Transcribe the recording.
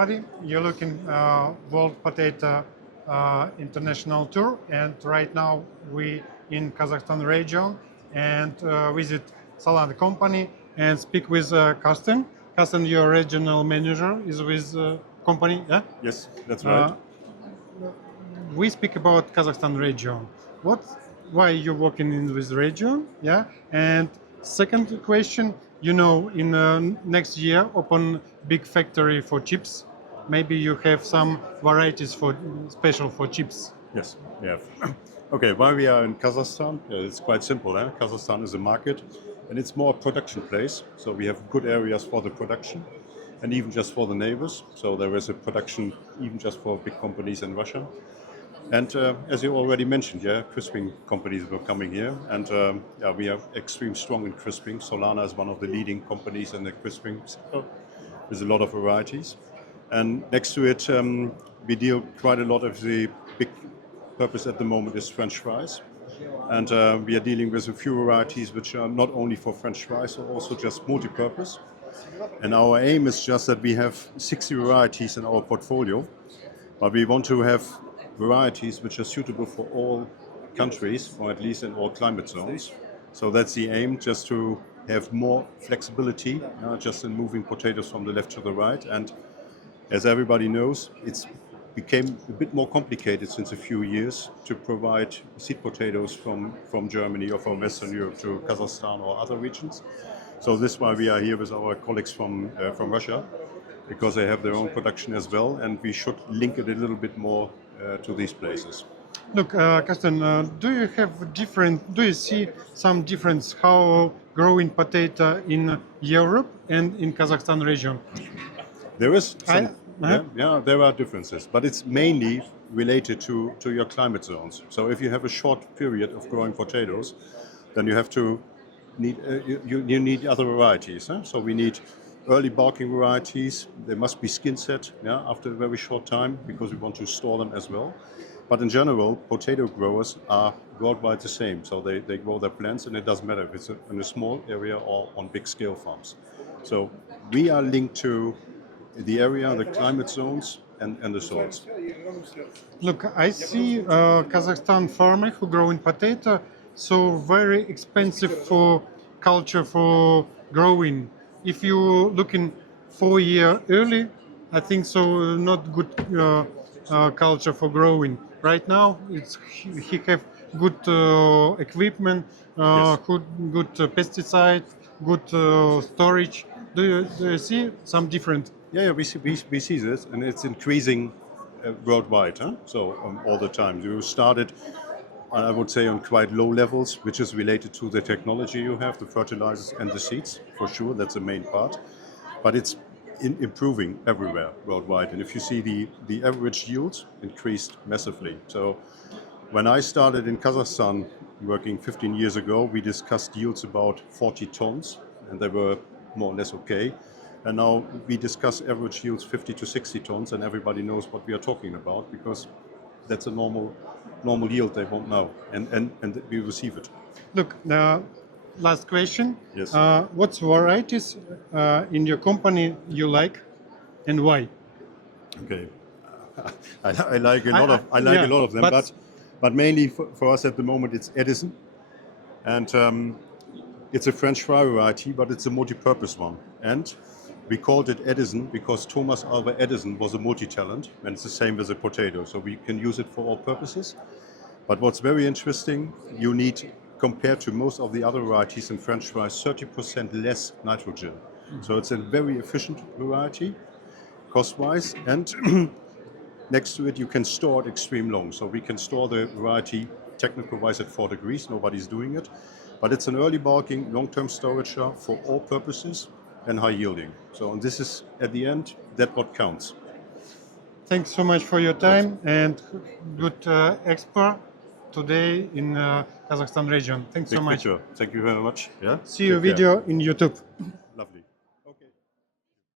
everybody. You're looking World Potato International Tour, and right now we in Kazakhstan region and visit Solana company and speak with Karsten. Karsten, your regional manager, is with company, yeah? Yes, that's right. We speak about Kazakhstan region. Why you're working in this region? Yeah. And second question, in next year open big factory for chips. Maybe you have some varieties for special for chips. Yes, we have. Okay, why we are in Kazakhstan? It's quite simple. Kazakhstan is a market, and it's more a production place. So we have good areas for the production, and even just for the neighbors. So there is a production even just for big companies in Russia. And as you already mentioned, crisping companies were coming here, and we are extremely strong in crisping. Solana is one of the leading companies in the crisping sector, with a lot of varieties. And next to it, we deal quite a lot of the big purpose at the moment is French fries. And we are dealing with a few varieties which are not only for French fries, but also just multi-purpose. And our aim is just that we have 60 varieties in our portfolio, but we want to have varieties which are suitable for all countries, or at least in all climate zones. So that's the aim, just to have more flexibility, just in moving potatoes from the left to the right. And as everybody knows, it's became a bit more complicated since a few years to provide seed potatoes from Germany or from Western Europe to Kazakhstan or other regions. So this is why we are here with our colleagues from Russia, because they have their own production as well, and we should link it a little bit more to these places. Look, Karsten, do you see some difference how growing potato in Europe and in Kazakhstan region? There is some, there are differences, but it's mainly related to your climate zones. So if you have a short period of growing potatoes, then you have to you need other varieties. So we need early bulking varieties. They must be skin set after a very short time, because we want to store them as well. But in general, potato growers are worldwide the same. So they grow their plants, and it doesn't matter if it's in a small area or on big scale farms. So we are linked to the area, the climate zones, and the soils. Look, I see Kazakhstan farmer who grow in potato, so very expensive for culture for growing. If you looking 4 years early, I think so not good culture for growing. Right now, he have good equipment, Yes. good pesticide, good storage. Do you see some different? Yeah, we see this, and it's increasing worldwide. So all the time. You started, I would say, on quite low levels, which is related to the technology you have, the fertilizers and the seeds, for sure. That's the main part. But it's improving everywhere worldwide. And if you see the average yields increased massively. So when I started in Kazakhstan working 15 years ago, we discussed yields about 40 tons, and they were more or less okay. And now we discuss average yields 50 to 60 tons, and everybody knows what we are talking about, because that's a normal yield they want now, and we receive it. Look, last question. Yes. What varieties in your company you like, and why? Okay, I like a lot of them, but mainly for us at the moment it's Edison, and it's a French fry variety, but it's a multi-purpose one. And we called it Edison because Thomas Alva Edison was a multi-talent, and it's the same with a potato, so we can use it for all purposes. But what's very interesting, you need, compared to most of the other varieties in French fries, 30% less nitrogen. So it's a very efficient variety, cost-wise, and next to it you can store it extreme long. So we can store the variety technical-wise at 4 degrees, nobody's doing it. But it's an early bulking, long-term storage for all purposes, and high yielding. So and this is, at the end, that's what counts. Thanks so much for your time and good expo today in Kazakhstan region. Thanks so much. Thank you very much. See your video in YouTube.